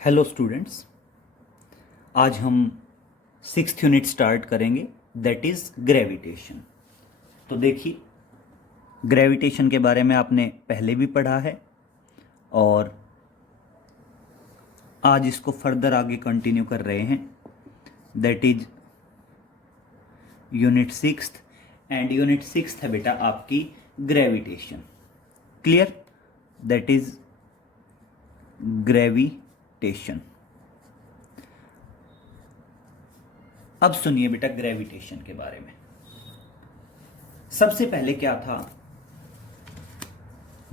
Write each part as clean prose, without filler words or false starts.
Hello students, आज हम 6th unit start करेंगे, दैट इज ग्रेविटेशन। तो देखिए, ग्रेविटेशन के बारे में आपने पहले भी पढ़ा है और आज इसको फर्दर आगे कंटिन्यू कर रहे हैं। That is unit 6th and unit 6th है बेटा आपकी gravitation. Clear? That is gravitation. अब सुनिए बेटा ग्रेविटेशन के बारे में। सबसे पहले क्या था,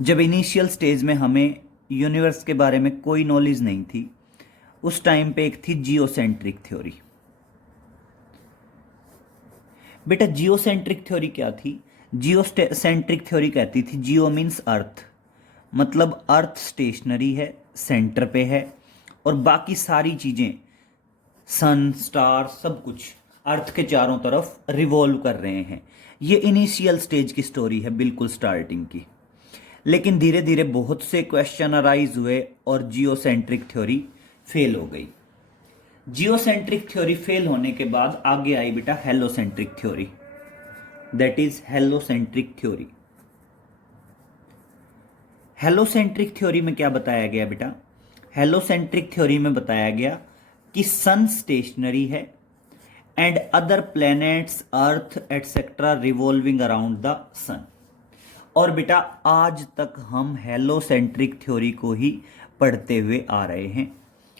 जब इनिशियल स्टेज में हमें यूनिवर्स के बारे में कोई नॉलेज नहीं थी, उस टाइम पे एक थी जियोसेंट्रिक थ्योरी। बेटा जियोसेंट्रिक थ्योरी क्या थी? जियोसेंट्रिक थ्योरी कहती थी, जियो मीन्स अर्थ, मतलब अर्थ स्टेशनरी है, सेंटर पे है और बाकी सारी चीजें, सन, स्टार, सब कुछ अर्थ के चारों तरफ रिवॉल्व कर रहे हैं। ये इनिशियल स्टेज की स्टोरी है, बिल्कुल स्टार्टिंग की। लेकिन धीरे धीरे बहुत से क्वेश्चन अराइज हुए और जियोसेंट्रिक थ्योरी फेल हो गई। जियोसेंट्रिक थ्योरी फेल होने के बाद आगे आई बेटा heliocentric theory, that is heliocentric theory. Heliocentric theory में क्या बताया गया बेटा? हेलोसेंट्रिक थ्योरी में बताया गया कि सन स्टेशनरी है and other planets, earth etcetera revolving around the sun. और बेटा आज तक हम हेलोसेंट्रिक थ्योरी को ही पढ़ते हुए आ रहे हैं।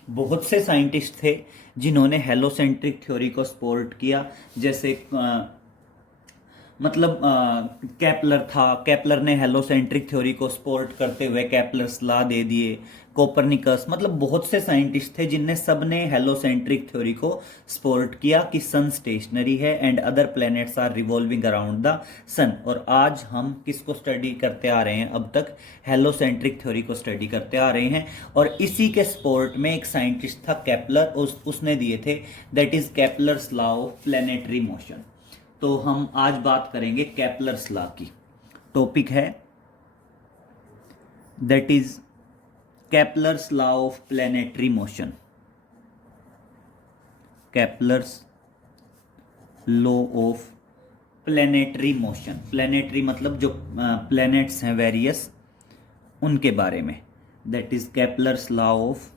बहुत से साइंटिस्ट थे जिन्होंने हेलोसेंट्रिक थ्योरी को सपोर्ट किया, जैसे केपलर था। केपलर ने हेलोसेंट्रिक थ्योरी को सपोर्ट करते हुए केपलर्स लॉ दे दिए। कोपरनिकस, मतलब बहुत से साइंटिस्ट थे जिनने सबने हेलोसेंट्रिक थ्योरी को सपोर्ट किया कि सन स्टेशनरी है and other planets are revolving around the sun. और आज हम किसको स्टडी करते आ रहे हैं? अब तक हेलोसेंट्रिक थ्योरी को स्टडी करते आ रहे हैं। और इसी के सपोर्ट में एक साइंटिस्ट था केपलर, उसने दिए थे, that is Kepler's law of planetary motion. तो हम आज बात करेंगे केपलर्स लॉ की। टॉपिक है that is Kepler's law of planetary motion. Kepler's law of planetary motion. Planetary मतलब जो प्लैनेट्स हैं वेरियस, उनके बारे में। That is Kepler's law of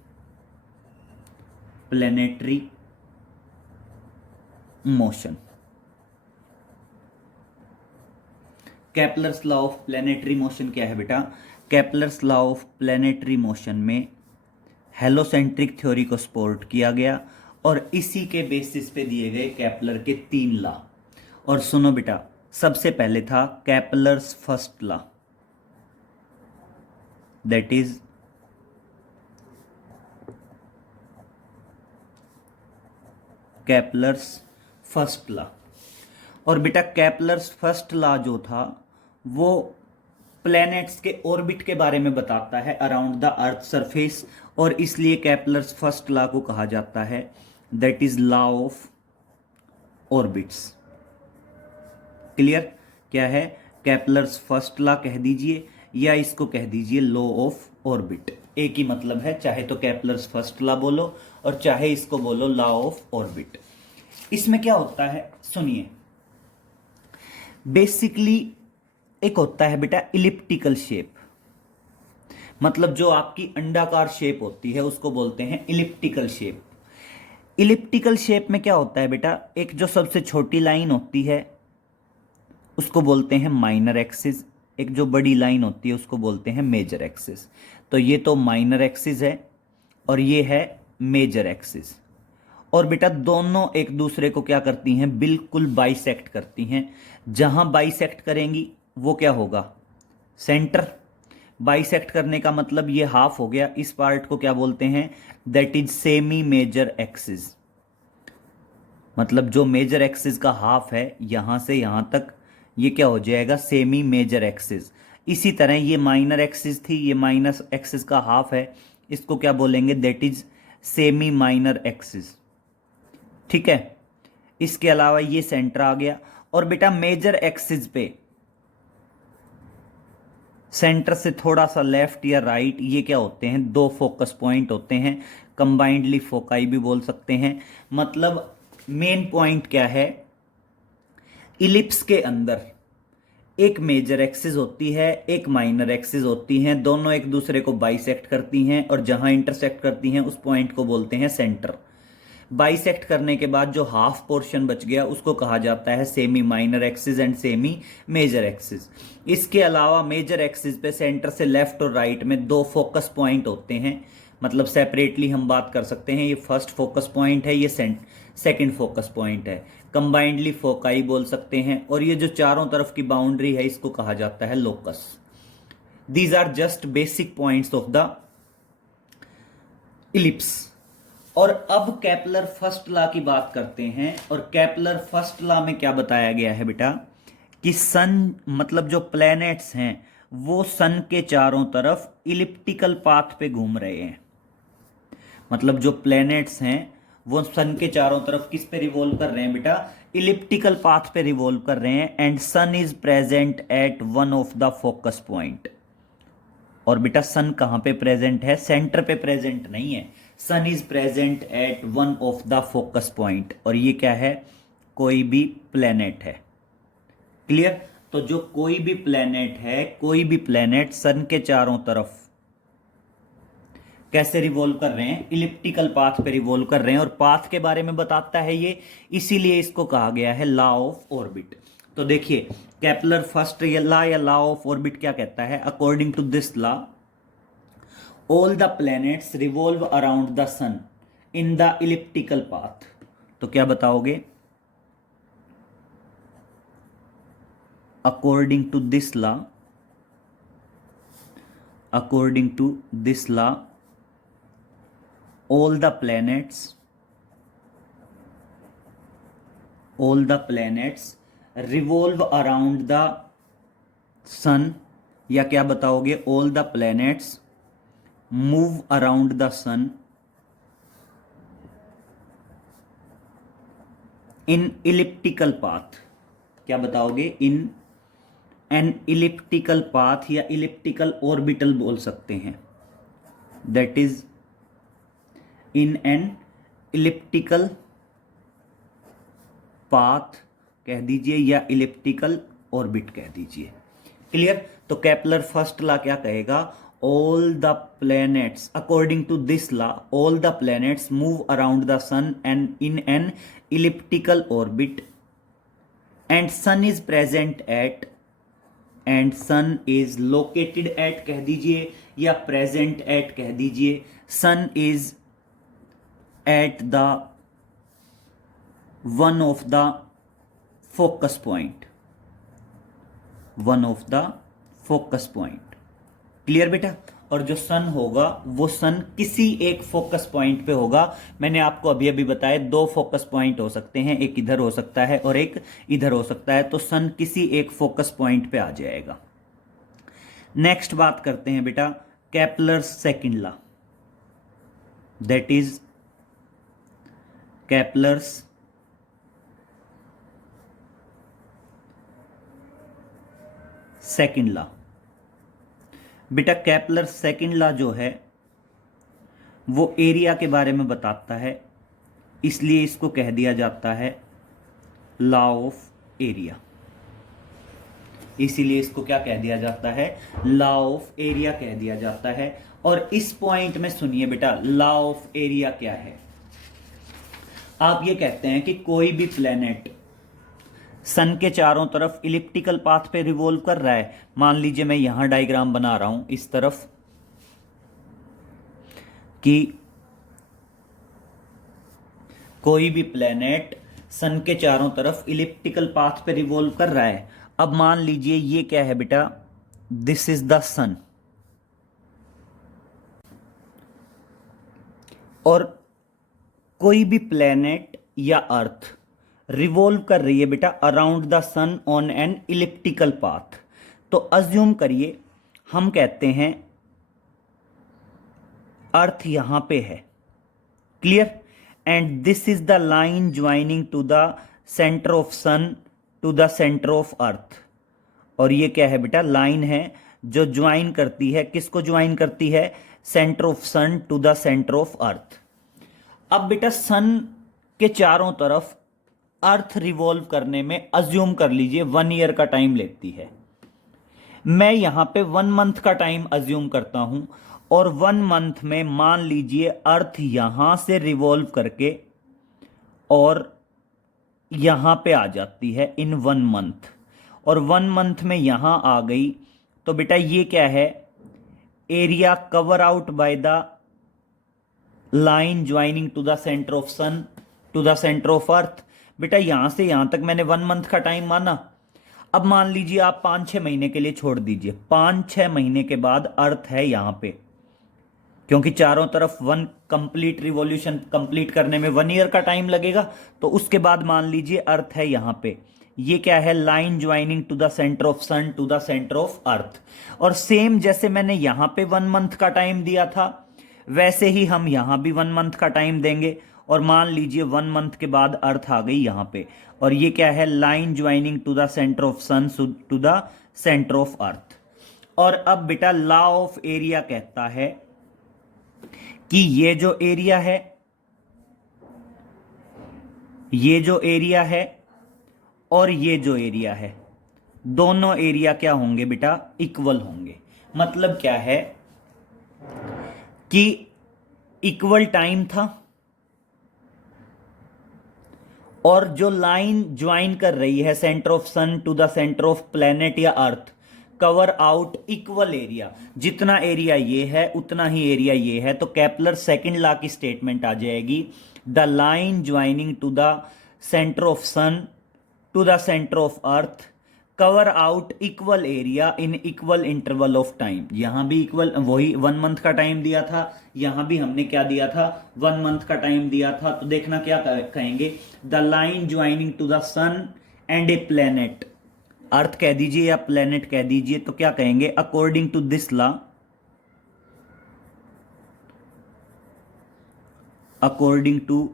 planetary motion. Kepler's law of planetary motion क्या है बेटा? Kepler's law of planetary motion में हेलोसेंट्रिक थ्योरी को सपोर्ट किया गया और इसी के बेसिस पे दिए गए केपलर के 3 लॉ। और सुनो बेटा, सबसे पहले था Kepler's first law, that is Kepler's first law. और बेटा केपलर्स फर्स्ट लॉ जो था वो प्लैनेट्स के ऑर्बिट के बारे में बताता है अराउंड द अर्थ सरफेस, और इसलिए केपलर्स फर्स्ट लॉ को कहा जाता है that is law of orbits. Clear? क्या है? केपलर्स फर्स्ट लॉ कह दीजिए या इसको कह दीजिए लॉ ऑफ ऑर्बिट, एक ही मतलब है। चाहे तो केपलर्स फर्स्ट लॉ बोलो और चाहे इसको बोलो लॉ ऑफ ऑर्बिट। इसमें क्या होता है सुनिए। बेसिकली एक होता है बेटा इलिप्टिकल शेप, मतलब जो आपकी अंडाकार शेप होती है उसको बोलते हैं इलिप्टिकल शेप। इलिप्टिकल शेप में क्या होता है बेटा? एक जो सबसे छोटी लाइन होती है उसको बोलते हैं माइनर एक्सिस, एक जो बड़ी लाइन होती है उसको बोलते हैं मेजर एक्सिस। तो ये तो माइनर एक्सिस है और ये है मेजर एक्सिस। और बेटा दोनों एक दूसरे को क्या करती हैं? बिल्कुल बाइसेक्ट करती हैं। जहां बाइसेक्ट करेंगी वो क्या होगा? सेंटर। बाइसेक्ट करने का मतलब ये हाफ हो गया, इस पार्ट को क्या बोलते हैं? That is semi major axis. मतलब जो मेजर एक्सिस का हाफ है यहां से यहां तक, ये क्या हो जाएगा? Semi major axis. इसी तरह ये माइनर एक्सिस थी, ये माइनर एक्सिस का हाफ है, इसको क्या बोलेंगे? That is semi minor axis. ठीक है? इसके अलावा ये सेंटर आ गया। और बेटा मेजर एक्सिस पे सेंटर से थोड़ा सा लेफ्ट या राइट, ये क्या होते हैं? 2 फोकस पॉइंट होते हैं। कंबाइंडली फोकाई भी बोल सकते हैं। मतलब मेन पॉइंट क्या है, इलिप्स के अंदर एक मेजर एक्सिस होती है, एक माइनर एक्सिस होती हैं, दोनों एक दूसरे को बाइसेक्ट करती हैं और जहां इंटरसेक्ट करती हैं उस पॉइंट को बोलते हैं सेंटर। बाइसेक्ट करने के बाद जो हाफ पोर्शन बच गया उसको कहा जाता है semi minor axis and semi major axis. इसके अलावा मेजर एक्सिस पे सेंटर से लेफ्ट और राइट में दो फोकस पॉइंट होते हैं, मतलब सेपरेटली हम बात कर सकते हैं, ये फर्स्ट फोकस पॉइंट है, ये सेकंड फोकस पॉइंट है। कंबाइंडली फोकाई बोल सकते हैं। और ये जो चारों तरफ की बाउंड्री है इसको कहा जाता है locus. These are just basic points of the ellipse. और अब केपलर फर्स्ट लॉ की बात करते हैं। और केपलर फर्स्ट लॉ में क्या बताया गया है बेटा, कि सन मतलब जो प्लैनेट्स हैं वो सन के चारों तरफ इलिप्टिकल पाथ पे घूम रहे हैं। मतलब जो प्लैनेट्स हैं वो सन के चारों तरफ किस पे रिवॉल्व कर रहे हैं बेटा, इलिप्टिकल पाथ पे रिवॉल्व कर रहे हैं। And sun is present at one of the focus point. और बेटा सन कहां पे प्रेजेंट है, सेंटर पे प्रेजेंट नहीं है, sun is present at one of the focus point. और ये क्या है, कोई भी प्लेनेट है। क्लियर। तो जो कोई भी प्लेनेट है, कोई भी प्लेनेट सन के चारों तरफ कैसे रिवॉल्व कर रहे हैं, इलिप्टिकल पाथ पे रिवॉल्व कर रहे हैं। और पाथ के बारे में बताता है ये, इसीलिए इसको कहा गया है लॉ ऑफ ऑर्बिट। तो देखिए केपलर फर्स्ट लॉ या लॉ ऑफ ऑर्बिट क्या कहता है, according to this law all the planets revolve around the sun in the elliptical path. तो क्या बताओगे, according to this law, according to this law all the planets revolve around the sun, या क्या बताओगे, all the planets move around the sun in elliptical path। क्या बताओगे, in an elliptical path या elliptical orbital बोल सकते हैं, that is in an elliptical path कह दीजिए या इलिप्टिकल ऑर्बिट कह दीजिए। क्लियर। तो केपलर फर्स्ट लॉ क्या कहेगा, all the planets according to this law all the planets move around the sun and in an elliptical orbit and sun is present at, and sun is located at कह दीजिए या present at कह दीजिए, sun is at the one of the focus point, one of the focus point। Clear बेटा। और जो सन होगा वो सन किसी एक फोकस पॉइंट पे होगा। मैंने आपको अभी अभी बताया दो फोकस पॉइंट हो सकते हैं, एक इधर हो सकता है और एक इधर हो सकता है। तो सन किसी एक फोकस पॉइंट पे आ जाएगा। नेक्स्ट बात करते हैं बेटा Kepler second law, that is Kepler's second law. बेटा केपलर सेकंड लॉ जो है वो एरिया के बारे में बताता है, इसलिए इसको कह दिया जाता है लॉ ऑफ एरिया। इसीलिए इसको क्या कह दिया जाता है, लॉ ऑफ एरिया कह दिया जाता है। और इस पॉइंट में सुनिए बेटा लॉ ऑफ एरिया क्या है। आप ये कहते हैं कि कोई भी प्लेनेट सन के चारों तरफ इलिप्टिकल पाथ पे रिवॉल्व कर रहा है। मान लीजिए मैं यहां डायग्राम बना रहा हूं इस तरफ कि कोई भी प्लेनेट सन के चारों तरफ इलिप्टिकल पाथ पे रिवॉल्व कर रहा है। अब मान लीजिए ये क्या है बेटा, दिस इज द सन, और कोई भी प्लेनेट या अर्थ रिवॉल्व कर रही है बेटा around the sun on an elliptical path. तो अज्यूम करिए हम कहते हैं अर्थ यहां पे है। Clear. And this is the line joining to the centre of sun to the centre of earth. और ये क्या है बेटा, लाइन है जो ज्वाइन करती है, किसको ज्वाइन करती है, centre of sun to the centre of earth. अब बेटा सन के चारों तरफ अर्थ रिवॉल्व करने में अज्यूम कर लीजिए 1 ईयर का टाइम लेती है। मैं यहां पे 1 मंथ का टाइम अज्यूम करता हूं और 1 मंथ में मान लीजिए अर्थ यहां से रिवॉल्व करके और यहां पे आ जाती है इन 1 मंथ, और 1 मंथ में यहां आ गई तो बेटा ये क्या है, area cover out by the line joining to the centre of sun to the centre of earth. बेटा यहां से यहां तक मैंने 1 मंथ का टाइम माना। अब मान लीजिए आप 5-6 महीने के लिए छोड़ दीजिए, 5-6 महीने के बाद अर्थ है यहां पे, क्योंकि चारों तरफ वन कंप्लीट रिवॉल्यूशन कंप्लीट करने में 1 ईयर का टाइम लगेगा, तो उसके बाद मान लीजिए अर्थ है यहां पे। ये क्या है, line joining to the centre of sun to the centre of earth. और सेम जैसे मैंने यहां पे 1 मंथ का टाइम दिया था, वैसे ही हम यहां भी 1 मंथ का टाइम देंगे, और मान लीजिए 1 मंथ के बाद अर्थ आ गई यहां पे, और ये क्या है, line joining to the centre of sun to the centre of earth. और अब बेटा लॉ ऑफ एरिया कहता है कि ये जो एरिया है, ये जो एरिया है और ये जो एरिया है, दोनों एरिया क्या होंगे बेटा, इक्वल होंगे। मतलब क्या है कि इक्वल टाइम था, और जो लाइन ज्वाइन कर रही है centre of sun to the centre of planet या earth, cover out equal area. जितना एरिया ये है उतना ही एरिया ये है, तो केपलर सेकंड लॉ की स्टेटमेंट आ जाएगी, the line joining to the centre of sun to the centre of earth cover out equal area in equal interval of time. यहां भी इक्वल, वही 1 मंथ का टाइम दिया था, यहां भी हमने क्या दिया था, 1 मंथ का टाइम दिया था। तो देखना क्या कहेंगे, the line joining to the sun and a planet, earth कह दीजिए या प्लेनेट कह दीजिए, तो क्या कहेंगे, according to this law, according to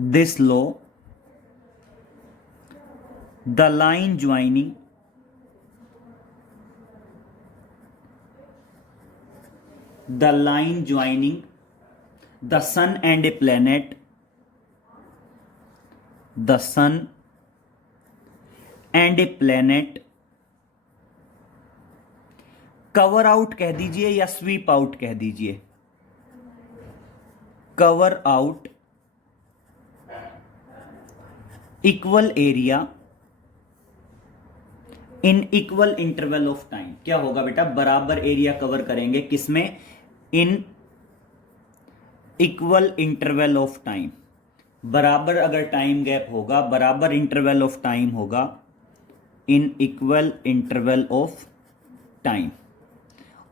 this law the line joining the sun and a planet, the sun and a planet cover out कह दीजिए या स्वीप आउट कह दीजिए, cover out equal area in equal interval of time. क्या होगा बेटा, बराबर area cover करेंगे, किसमें, इन इक्वल इंटरवल ऑफ टाइम। बराबर अगर टाइम गैप होगा, बराबर इंटरवल ऑफ टाइम होगा, इन इक्वल इंटरवल ऑफ टाइम।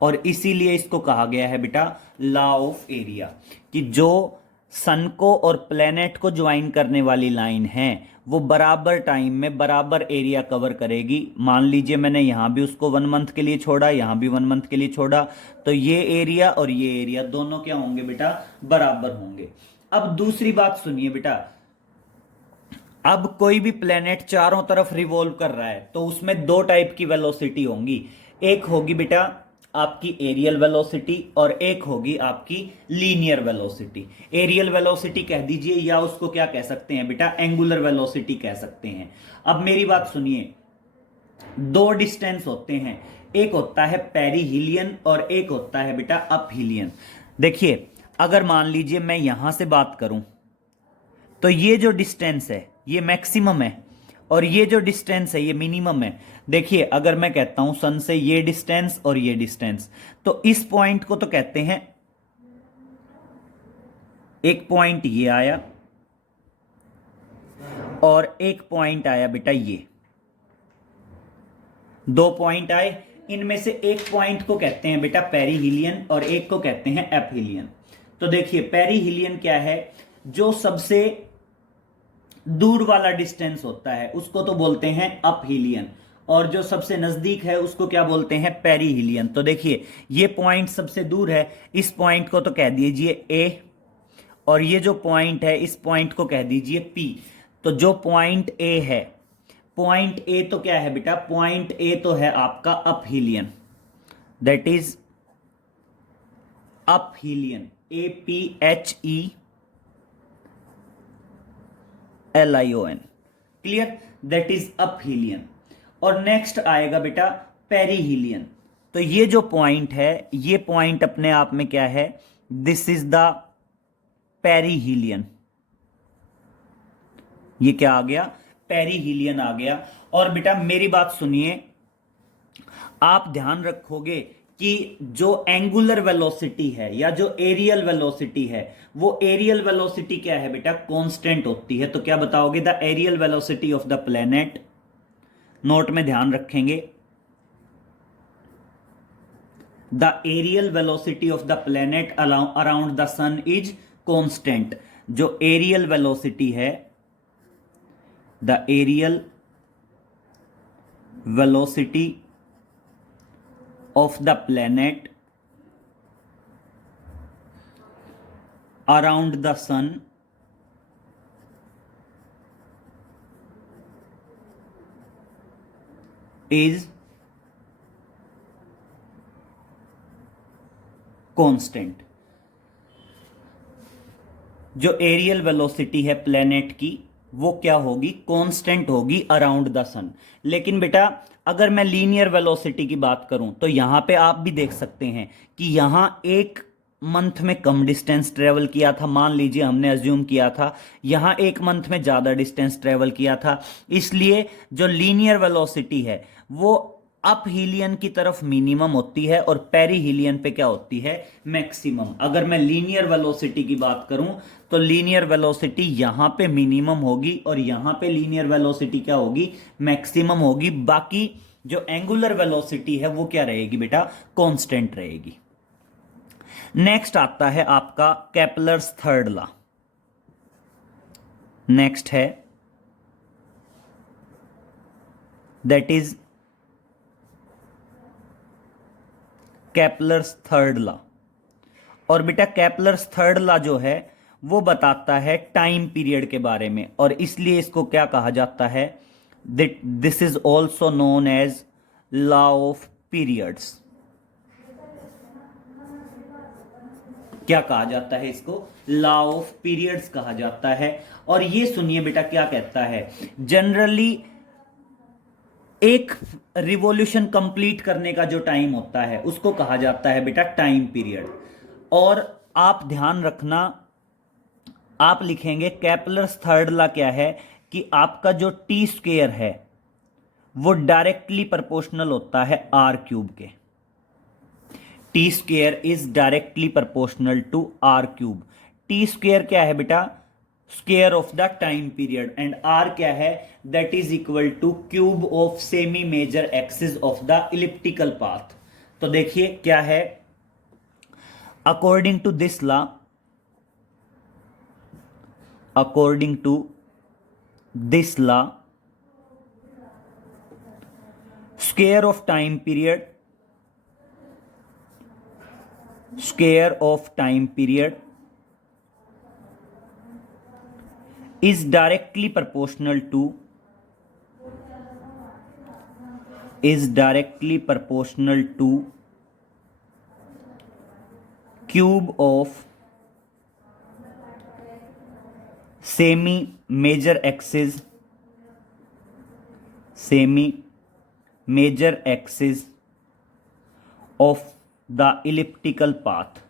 और इसीलिए इसको कहा गया है बेटा लॉ ऑफ एरिया, कि जो सन को और प्लेनेट को ज्वाइन करने वाली लाइन है वो बराबर टाइम में बराबर एरिया कवर करेगी। मान लीजिए मैंने यहां भी उसको 1 मंथ के लिए छोड़ा, यहां भी 1 मंथ के लिए छोड़ा, तो ये एरिया और ये एरिया दोनों क्या होंगे बेटा, बराबर होंगे। अब दूसरी बात सुनिए बेटा, अब कोई भी प्लेनेट चारों तरफ रिवॉल्व कर रहा है तो उसमें 2 टाइप की वेलोसिटी होंगी, एक होगी बेटा आपकी एरियल वेलोसिटी और एक होगी आपकी लीनियर वेलोसिटी। एरियल वेलोसिटी कह दीजिए या उसको क्या कह सकते हैं बेटा, एंगुलर वेलोसिटी कह सकते हैं। अब मेरी बात सुनिए, 2 डिस्टेंस होते हैं, एक होता है पेरीहिलियन और एक होता है बेटा अपहिलियन। देखिए अगर मान लीजिए मैं यहां से बात करूं तो ये जो डिस्टेंस है ये मैक्सिमम है और ये जो डिस्टेंस है ये मिनिमम है। देखिए अगर मैं कहता हूं सन से ये डिस्टेंस और ये डिस्टेंस, तो इस पॉइंट को तो कहते हैं, एक पॉइंट ये आया और एक पॉइंट आया बेटा ये, 2 पॉइंट आए, इनमें से एक पॉइंट को कहते हैं बेटा पेरीहिलियन और एक को कहते हैं अपहिलियन। तो देखिए पेरीहिलियन क्या है, जो सबसे दूर वाला डिस्टेंस होता है उसको तो बोलते हैं अपहिलियन, और जो सबसे नजदीक है उसको क्या बोलते हैं, पेरीहिलियन। तो देखिए ये पॉइंट सबसे दूर है, इस पॉइंट को तो कह दीजिए ए, और ये जो पॉइंट है इस पॉइंट को कह दीजिए पी। तो जो पॉइंट ए है, पॉइंट ए तो क्या है बेटा, पॉइंट ए तो है आपका aphelion, that is aphelion, APHELION, clear, that is aphelion. और नेक्स्ट आएगा बेटा पेरीहीलियन। तो ये जो पॉइंट है, ये पॉइंट अपने आप में क्या है, दिस इज द पेरीहीलियन। ये क्या आ गया, पेरीहीलियन आ गया। और बेटा मेरी बात सुनिए, आप ध्यान रखोगे कि जो एंगुलर वेलोसिटी है या जो एरियल वेलोसिटी है, वो एरियल वेलोसिटी क्या है बेटा, कांस्टेंट होती है। तो क्या बताओगे, the areal velocity of the planet, note में ध्यान रखेंगे, the areal velocity of the planet around the sun is constant. जो एरियल वेलोसिटी है, the areal velocity of the planet around the sun is constant। जो areal velocity है planet की, वो क्या होगी, कांस्टेंट होगी अराउंड द सन। लेकिन बेटा अगर मैं लीनियर वेलोसिटी की बात करूं, तो यहां पे आप भी देख सकते हैं कि यहां एक मंथ में कम डिस्टेंस ट्रेवल किया था, मान लीजिए हमने अज्यूम किया था, यहां एक मंथ में ज्यादा डिस्टेंस ट्रेवल किया था। इसलिए जो लीनियर वेलोसिटी है वो अप हीलियन की तरफ मिनिमम होती है और पेरीहीलियन पे क्या होती है, मैक्सिमम। अगर मैं लीनियर वेलोसिटी की बात करूं तो लीनियर वेलोसिटी यहां पे मिनिमम होगी और यहां पे लीनियर वेलोसिटी क्या होगी, मैक्सिमम होगी। बाकी जो एंगुलर वेलोसिटी है वो क्या रहेगी बेटा, कांस्टेंट रहेगी। नेक्स्ट आता है आपका केपलर्स थर्ड लॉ। नेक्स्ट है that is Kepler's third law. और बेटा केपलर्स थर्ड लॉ जो है वो बताता है टाइम पीरियड के बारे में, और इसलिए इसको क्या कहा जाता है, this is also known as law of periods. क्या कहा जाता है इसको, लॉ ऑफ पीरियड्स कहा जाता है। और ये सुनिए बेटा क्या कहता है, जनरली एक रिवॉल्यूशन कंप्लीट करने का जो टाइम होता है उसको कहा जाता है बेटा टाइम पीरियड। और आप ध्यान रखना, आप लिखेंगे केपलर्स थर्ड लॉ क्या है कि आपका जो टी स्क्वेयर है वो डायरेक्टली प्रोपोर्शनल होता है आर क्यूब के। T square is directly proportional to R cube. T square क्या है बेटा, square of the time period, and R क्या है, that is equal to cube of semi major axis of the elliptical path. तो देखिए क्या है, according to this law, according to this law, square of time period, square of time period is directly proportional to cube of semi major axis of the elliptical path,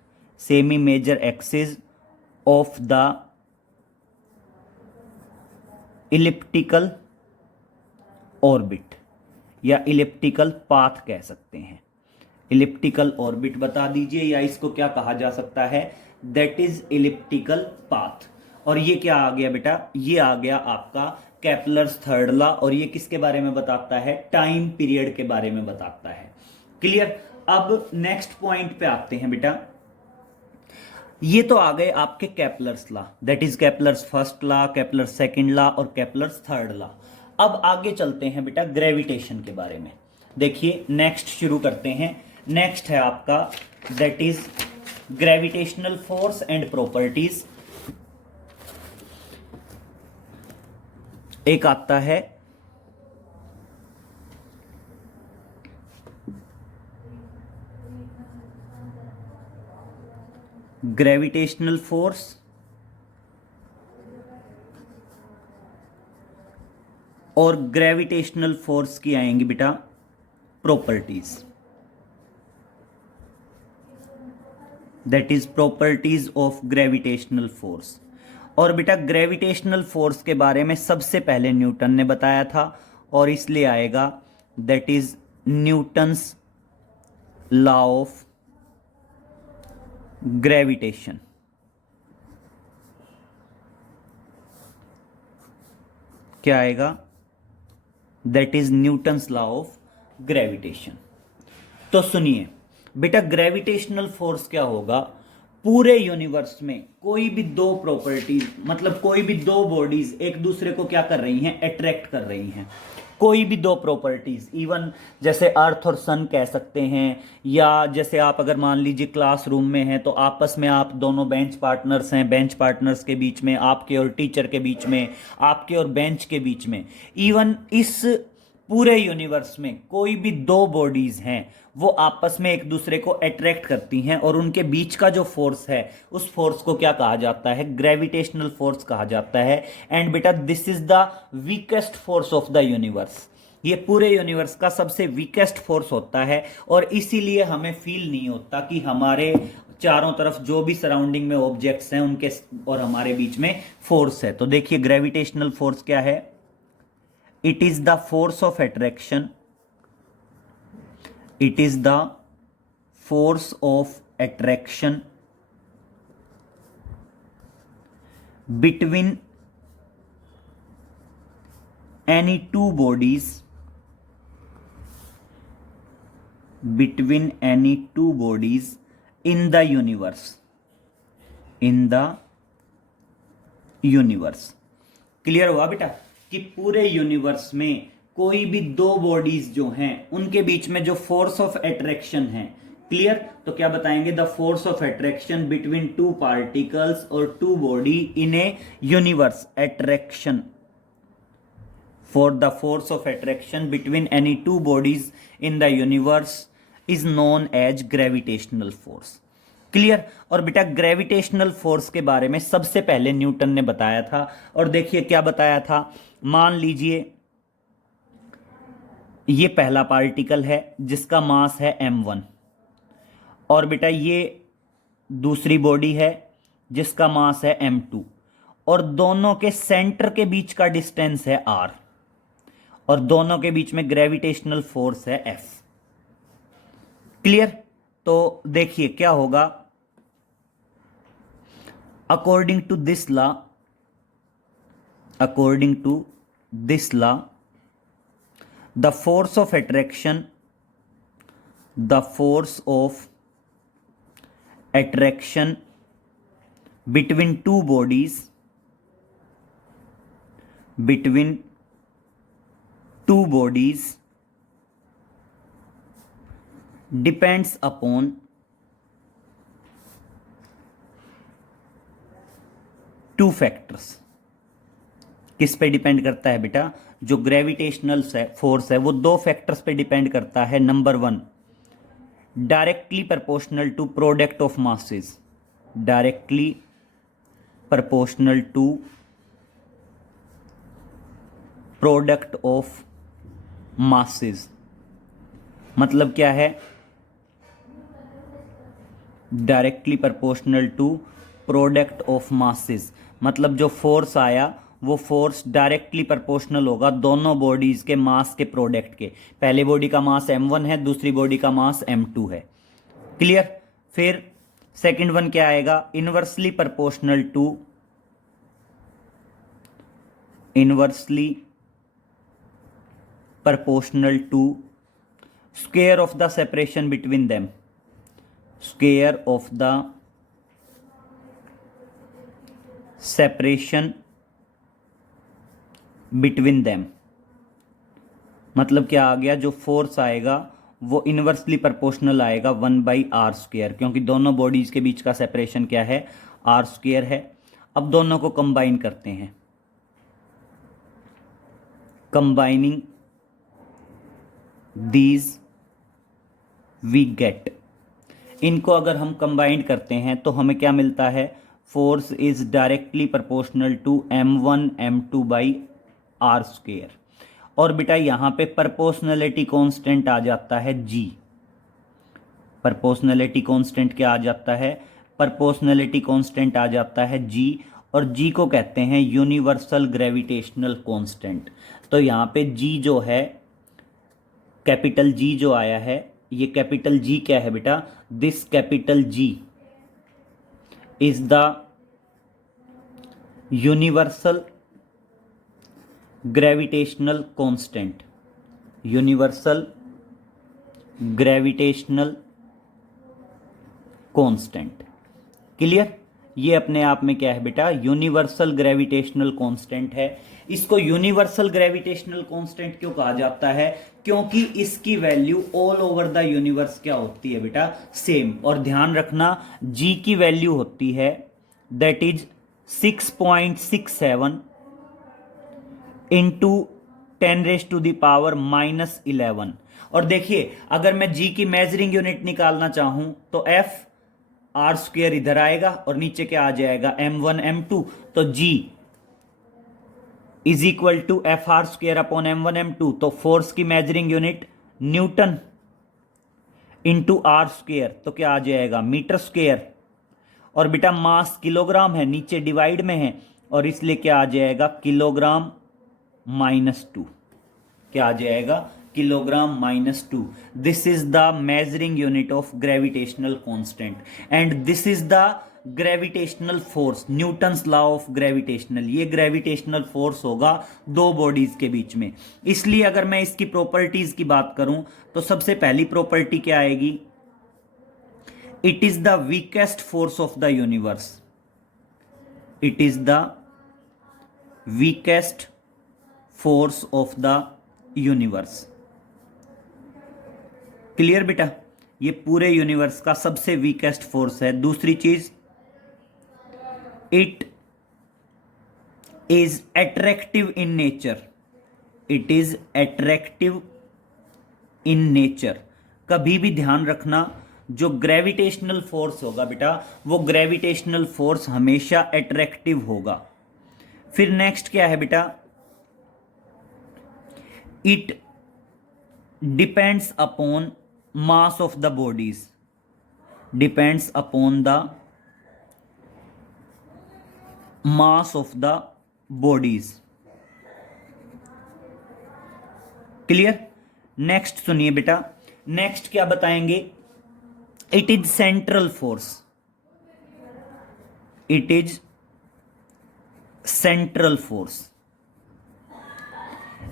semi major axis of the elliptical orbit, या elliptical path कह सकते हैं। Elliptical orbit बता दीजिए, या इसको क्या कहा जा सकता है, दैट इज इलिप्टिकल पाथ। और ये क्या आ गया बेटा, ये आ गया आपका केपलर्स थर्ड लॉ, और ये किसके बारे में बताता है, टाइम पीरियड के बारे में बताता है। क्लियर। अब नेक्स्ट पॉइंट पे आते हैं बेटा, ये तो आ गए आपके Kepler's law, that is Kepler's first law, Kepler's second law और केपलर्स थर्ड लॉ। अब आगे चलते हैं बेटा ग्रेविटेशन के बारे में। देखिए नेक्स्ट शुरू करते हैं। नेक्स्ट है आपका that is gravitational force and properties. एक आता है ग्रेविटेशनल फोर्स और ग्रेविटेशनल फोर्स की आएंगी बेटा properties, that is properties of gravitational force. और बेटा ग्रेविटेशनल फोर्स के बारे में सबसे पहले न्यूटन ने बताया था और इसलिए आएगा that is Newton's law of gravitation. क्या आएगा? That is Newton's law of gravitation. तो सुनिए बेटा, ग्रेविटेशनल फोर्स क्या होगा? पूरे यूनिवर्स में कोई भी दो प्रॉपर्टीज, मतलब कोई भी दो बॉडीज एक दूसरे को क्या कर रही हैं? अट्रैक्ट कर रही हैं। कोई भी दो प्रॉपर्टीज, इवन जैसे अर्थ और सन कह सकते हैं, या जैसे आप अगर मान लीजिए क्लासरूम में हैं तो आपस में आप दोनों बेंच पार्टनर्स हैं, बेंच पार्टनर्स के बीच में, आपके और टीचर के बीच में, आपके और बेंच के बीच में, इवन इस पूरे यूनिवर्स में कोई भी दो बॉडीज हैं वो आपस में एक दूसरे को अट्रैक्ट करती हैं और उनके बीच का जो फोर्स है उस फोर्स को क्या कहा जाता है? ग्रेविटेशनल फोर्स कहा जाता है। एंड बेटा this is the weakest force of the universe. ये पूरे यूनिवर्स का सबसे वीकेस्ट फोर्स होता है और इसीलिए हमें फील नहीं होता कि हमारे चारों तरफ जो भी सराउंडिंग में ऑब्जेक्ट्स हैं उनके और हमारे बीच में फोर्स है। तो देखिए ग्रेविटेशनल फोर्स क्या है? It is the force of attraction. It is the force of attraction between any two bodies, between any two bodies in the universe. In the universe. Clear हुआ बेटा कि पूरे यूनिवर्स में कोई भी दो बॉडीज जो हैं उनके बीच में जो फोर्स ऑफ अट्रैक्शन है, क्लियर? तो क्या बताएंगे? The force of attraction between two particles और two body in a universe. Attraction, for the force of attraction between any two bodies in the universe is known as gravitational force. Clear? और बेटा gravitational force के बारे में सबसे पहले Newton ने बताया था। और देखिए क्या बताया था, मान लीजिए ये पहला पार्टिकल है जिसका मास है m1 और बेटा ये दूसरी बॉडी है जिसका मास है m2 और दोनों के सेंटर के बीच का डिस्टेंस है r और दोनों के बीच में ग्रेविटेशनल फोर्स है F। क्लियर? तो देखिए क्या होगा, according to this law, the force of attraction between two bodies depends upon two factors. किस पे डिपेंड करता है बेटा? जो ग्रेविटेशनल फोर्स है वो दो फैक्टर्स पे डिपेंड करता है। Number 1, directly proportional to product of masses, directly proportional to product of masses. मतलब क्या है? Directly proportional to product of masses, मतलब जो फोर्स आया वो फोर्स डायरेक्टली प्रोपोर्शनल होगा दोनों बॉडीज के मास के प्रोडक्ट के। पहले बॉडी का मास m1 है, दूसरी बॉडी का मास m2 है। क्लियर? फिर सेकंड वन क्या आएगा? Inversely proportional to square of the separation between them, square of the separation between them. मतलब क्या आ गया? जो फोर्स आएगा वो इनवर्सली प्रोपोर्शनल आएगा 1/r², क्योंकि दोनों बॉडीज के बीच का सेपरेशन क्या है? r² है। अब दोनों को कंबाइन करते हैं, कंबाइनिंग दीज वी गेट, इनको अगर हम कंबाइन करते हैं तो हमें क्या मिलता है, force is directly proportional to m1 m2 by R square. और बेटा यहाँ पे प्रोपोर्शनलिटी कांस्टेंट आ जाता है g। प्रोपोर्शनलिटी कांस्टेंट क्या आ जाता है, प्रोपोर्शनलिटी कांस्टेंट आ जाता है g, और g को कहते हैं यूनिवर्सल ग्रेविटेशनल कांस्टेंट। तो यहाँ पे g जो है, कैपिटल G जो आया है, ये कैपिटल G क्या है बेटा, this capital G is the universal gravitational constant. Universal gravitational constant, clear. ये अपने आप में क्या है बेटा, यूनिवर्सल ग्रेविटेशनल कांस्टेंट है। इसको यूनिवर्सल ग्रेविटेशनल कांस्टेंट क्यों कहा जाता है, क्योंकि इसकी value all over the universe क्या होती है बेटा, सेम। और ध्यान रखना g की वैल्यू होती है दैट इज 6.67 इंटू 10⁻⁻11। और देखिए अगर मैं g की मेजरिंग यूनिट निकालना चाहूं तो f आर स्क्वेयर इधर आएगा और नीचे क्या आ जाएगा, m1 m2। तो g is equal to F R square upon m1 m2। तो फोर्स की measuring unit newton into R square, तो क्या आ जाएगा, मीटर स्क्वेयर। और बेटा मास किलोग्राम है, नीचे डिवाइड में है, और इसलिए क्या आ जाएगा, किलोग्राम -2। क्या आ जाएगा, kilogram -2। This is the measuring unit of gravitational constant and this is the gravitational force, Newton's law of gravitational. ये ग्रेविटेशनल फोर्स होगा दो बॉडीज के बीच में। इसलिए अगर मैं इसकी प्रॉपर्टीज की बात करूं तो सबसे पहली प्रॉपर्टी क्या आएगी, it is the weakest force of the universe. It is the weakest force of the universe. Clear बेटा, ये पूरे यूनिवर्स का सबसे वीकेस्ट फोर्स है। दूसरी चीज, it is attractive in nature. It is attractive in nature. कभी भी ध्यान रखना, जो ग्रेविटेशनल फोर्स होगा बेटा, वो ग्रेविटेशनल फोर्स हमेशा अट्रैक्टिव होगा। फिर नेक्स्ट क्या है बेटा, it depends upon mass of the bodies. Depends upon the mass of the bodies. Clear. Next सुनिए बेटा, नेक्स्ट क्या बताएंगे, it is central force. It is central force.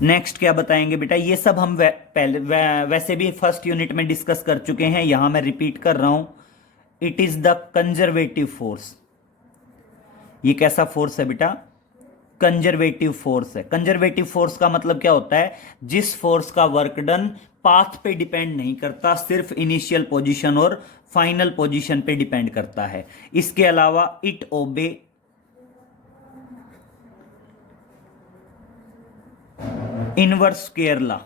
Next क्या बताएंगे बेटा, ये सब हम पहले वैसे भी फर्स्ट यूनिट में डिस्कस कर चुके हैं, यहां मैं रिपीट कर रहा हूं। It is the conservative force. ये कैसा फोर्स है बेटा, कंजर्वेटिव फोर्स है। कंजर्वेटिव फोर्स का मतलब क्या होता है, जिस फोर्स का वर्क डन पाथ पे डिपेंड नहीं करता, सिर्फ इनिशियल पोजीशन और फाइनल पोजीशन पे डिपेंड करता है। इसके अलावा इट ओबे इनवर्स स्क्वायर लॉ।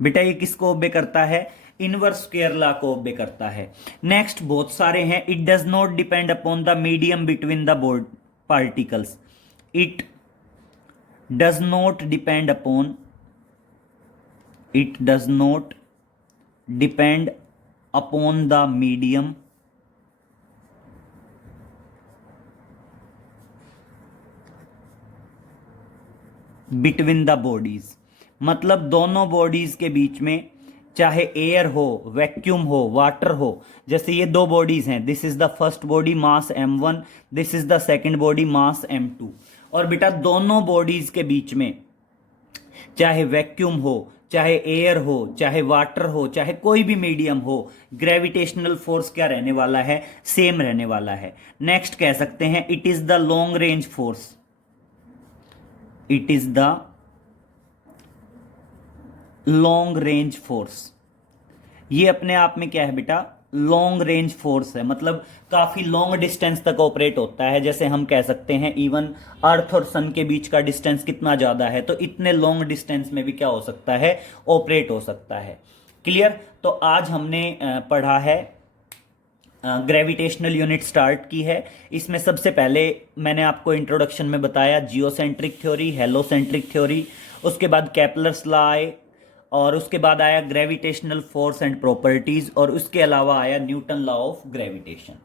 बेटा ये किसको ओबे करता है, इनवर्स स्क्वायर लॉ को ओबे करता है। नेक्स्ट बहुत सारे हैं, it does not depend upon the medium between the board particles. It does not depend upon, it does not depend upon the medium between the bodies. मतलब दोनों बॉडीज के बीच में, चाहे एयर हो, वैक्यूम हो, वाटर हो। जैसे ये दो बॉडीज हैं, this is the first body mass m1, this is the second body mass m2। और बेटा दोनों बॉडीज के बीच में चाहे वैक्यूम हो, चाहे एयर हो, चाहे वाटर हो, चाहे कोई भी मीडियम हो, ग्रेविटेशनल फोर्स क्या रहने वाला है, सेम रहने वाला है। नेक्स्ट कह सकते हैं it is the long range force. It is the long range force. ये अपने आप में क्या है बेटा, लॉन्ग रेंज फोर्स है। मतलब काफी लॉन्ग डिस्टेंस तक ऑपरेट होता है। जैसे हम कह सकते हैं इवन अर्थ और सन के बीच का डिस्टेंस कितना ज्यादा है, तो इतने लॉन्ग डिस्टेंस में भी क्या हो सकता है, ऑपरेट हो सकता है। क्लियर। तो आज हमने पढ़ा है ग्रेविटेशनल यूनिट स्टार्ट की है। इसमें सबसे पहले मैंने आपको इंट्रोडक्शन में बताया जियोसेंट्रिक थ्योरी, हेलोसेंट्रिक थ्योरी, उसके बाद केपलर्स लॉ आए, और उसके बाद आया ग्रेविटेशनल फोर्स एंड प्रॉपर्टीज, और उसके अलावा आया Newton law of gravitation.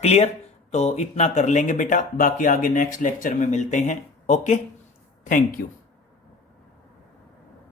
Clear. तो इतना कर लेंगे बेटा, बाकी आगे नेक्स्ट लेक्चर में मिलते हैं। Okay, thank you.